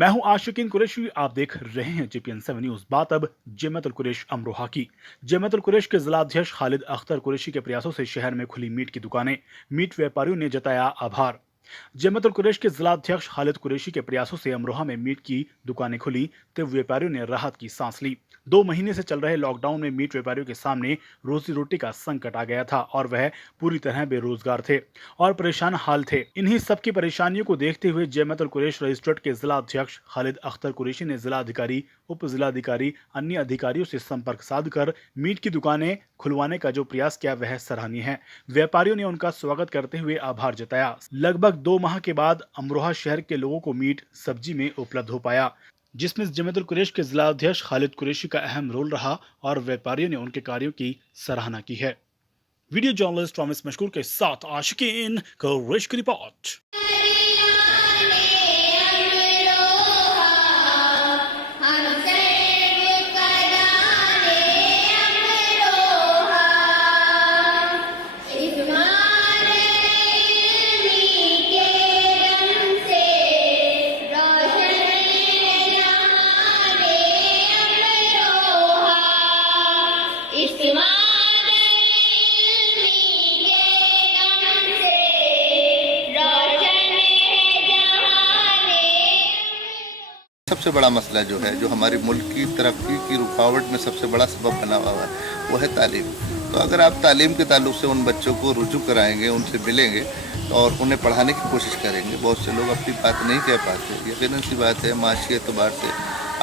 मैं हूं आशिकीन कुरैशी। आप देख रहे हैं जेपीएन 7 न्यूज। बात अब जमातुल कुरैश अमरोहा की। जमातुल कुरैश के जिला अध्यक्ष खालिद अख्तर कुरैशी के प्रयासों से शहर में खुली मीट की दुकानें। मीट व्यापारियों ने जताया आभार। जमातुल कुरैश के जिला अध्यक्ष खालिद कुरैशी के प्रयासों से अमरोहा में मीट की दुकानें खुली तो व्यापारियों ने राहत की सांस ली। 2 महीने से चल रहे लॉकडाउन में मीट व्यापारियों के सामने रोजी रोटी का संकट आ गया था और वह पूरी तरह बेरोजगार थे और परेशान हाल थे। इन्हीं सबकी परेशानियों को देखते हुए जमातुल कुरैश रजिस्ट्रेट के जिला अध्यक्ष खालिद अख्तर कुरैशी ने जिला अधिकारी, उप जिलाधिकारी, अन्य अधिकारियों से संपर्क साधकर मीट की दुकानें खुलवाने का जो प्रयास किया वह सराहनीय है। व्यापारियों ने उनका स्वागत करते हुए आभार जताया। लगभग 2 माह के बाद अमरोहा शहर के लोगों को मीट सब्जी में उपलब्ध हो पाया, जिसमें जमातुल कुरैश के जिला अध्यक्ष खालिद कुरैशी का अहम रोल रहा और व्यापारियों ने उनके कार्यों की सराहना की है। वीडियो जर्नलिस्ट रमेश मशकूर के साथ आशिकीन कुरैश की रिपोर्ट। सबसे बड़ा मसला जो है, जो हमारे मुल्क की तरक्की की रुकावट में सबसे बड़ा सबब बना हुआ है, वो है तालीम। तो अगर आप तालीम के ताल्लुक से उन बच्चों को रुजू कराएंगे, उनसे मिलेंगे और उन्हें पढ़ाने की कोशिश करेंगे, बहुत से लोग अपनी बात नहीं कह पाते। यकीनन सी बात है, माशी एतबार से,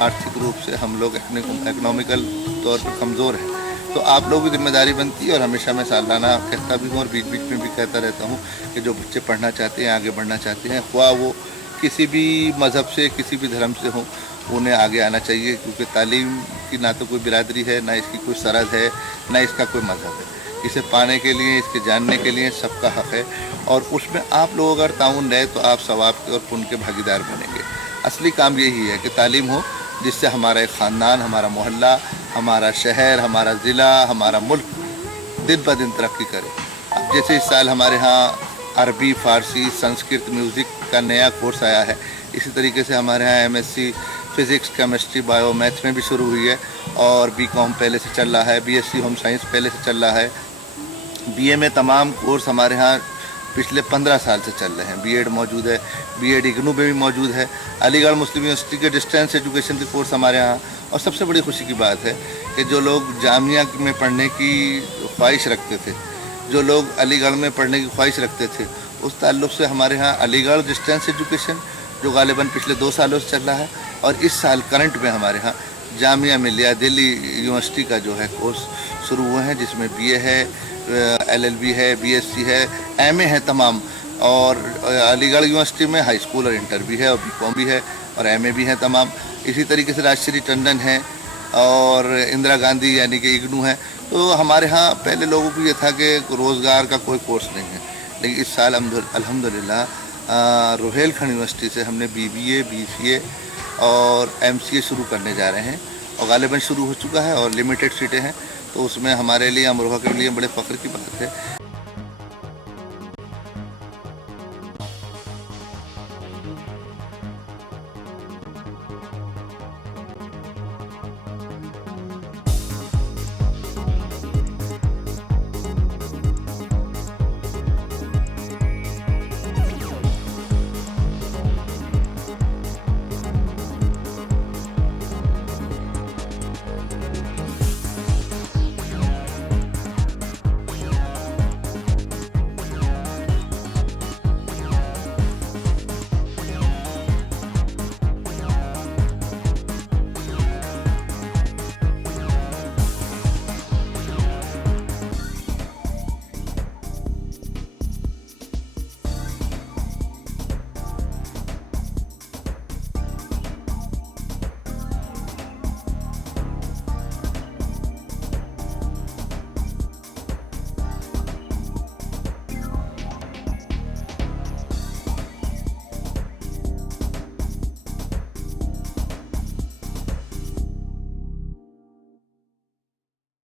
आर्थिक रूप से हम लोग इकनॉमिकल तौर पर कमज़ोर हैं। तो आप लोगों की जिम्मेदारी बनती है, और हमेशा मैं सालाना कहता भी हूँ और बीच बीच में भी कहता रहता हूँ कि जो बच्चे पढ़ना चाहते हैं, आगे बढ़ना चाहते हैं, ख्वाह वो किसी भी मज़हब से, किसी भी धर्म से हो, उन्हें आगे आना चाहिए। क्योंकि तालीम की ना तो कोई बिरादरी है, ना इसकी कोई सरहद है, ना इसका कोई मज़हब है। इसे पाने के लिए, इसके जानने के लिए सबका हक़ है, और उसमें आप लोग अगर ताउन रहे तो आप सवाब के और पुण्य के भागीदार बनेंगे। असली काम यही है कि तालीम हो, जिससे हमारा एक ख़ानदान, हमारा मोहल्ला, हमारा शहर, हमारा ज़िला, हमारा मुल्क दिन ब दिन तरक्की करे। अब जैसे इस साल हमारे यहाँ अरबी, फ़ारसी, संस्कृत, म्यूज़िक का नया कोर्स आया है, इसी तरीके से हमारे यहाँ MSc physics, chemistry, bio, maths में भी शुरू हुई है, और बीकॉम पहले से चल रहा है, बीएससी होम साइंस पहले से चल रहा है। बीए में तमाम कोर्स हमारे यहाँ पिछले 15 साल से चल रहे हैं। बीएड मौजूद है, बीएड इग्नू में भी मौजूद है, अलीगढ़ मुस्लिम यूनिवर्सिटी के डिस्टेंस एजुकेशन के कोर्स हमारे यहाँ। और सबसे बड़ी खुशी की बात है कि जो लोग जामिया में पढ़ने की ख्वाहिश रखते थे, जो लोग अलीगढ़ में पढ़ने की ख्वाहिश रखते थे, उस ताल्लुक़ से हमारे यहाँ अलीगढ़ डिस्टेंस एजुकेशन जो गालिबन पिछले 2 सालों से चल रहा है, और इस साल करंट में हमारे यहाँ जामिया मिलिया दिल्ली यूनिवर्सिटी का जो है कोर्स शुरू हुए हैं, जिसमें बीए है, एलएलबी है, बीएससी है, एमए है तमाम। और अलीगढ़ यूनिवर्सिटी में हाई स्कूल और इंटर भी है, और बीकॉम भी है, और एमए भी है तमाम। इसी तरीके से राजश्री टंडन है, और इंदिरा गांधी यानी कि इग्नू है। तो हमारे यहाँ पहले लोगों को ये था कि रोज़गार का कोई कोर्स नहीं है, लेकिन इस साल अल्हम्दुलिल्लाह रोहेलखंड यूनिवर्सिटी से हमने बीबीए, बीसीए और एमसीए शुरू करने जा रहे हैं, और गालिबन शुरू हो चुका है, और लिमिटेड सीटें हैं। तो उसमें हमारे लिए, अमरोहा के लिए बड़े फ़ख्र की बात है।